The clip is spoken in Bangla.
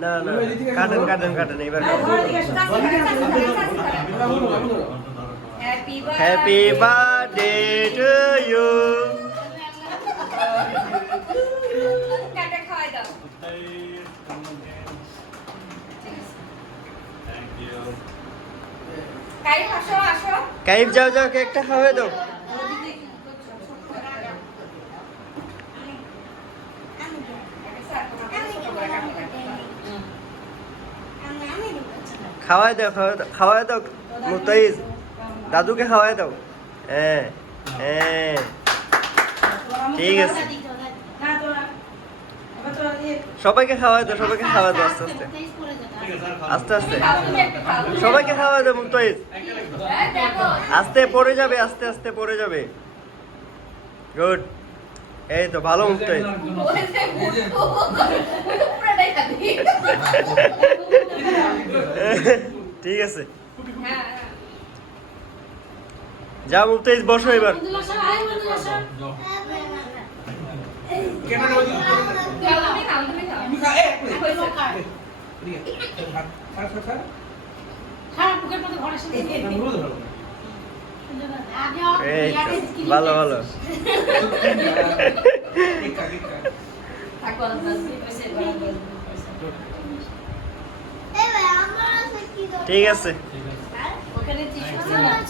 না না কাটেন এবার happy birthday to you Kaif যাও কেকটা খাওয়াই দাও খাওয়াই দাও মুতাইজ দাদুকে খাওয়াই দাও হ্যাঁ হ্যাঁ ঠিক আছে সবাইকে খাওয়াই দাও আস্তে আস্তে সবাইকে খাওয়াই দাও মুতাইজ আস্তে পড়ে যাবে গুড এই তো ভালো মুতাইজ ঠিক আছে যা মুতাইজ বসো এবার ভালো ঠিক আছে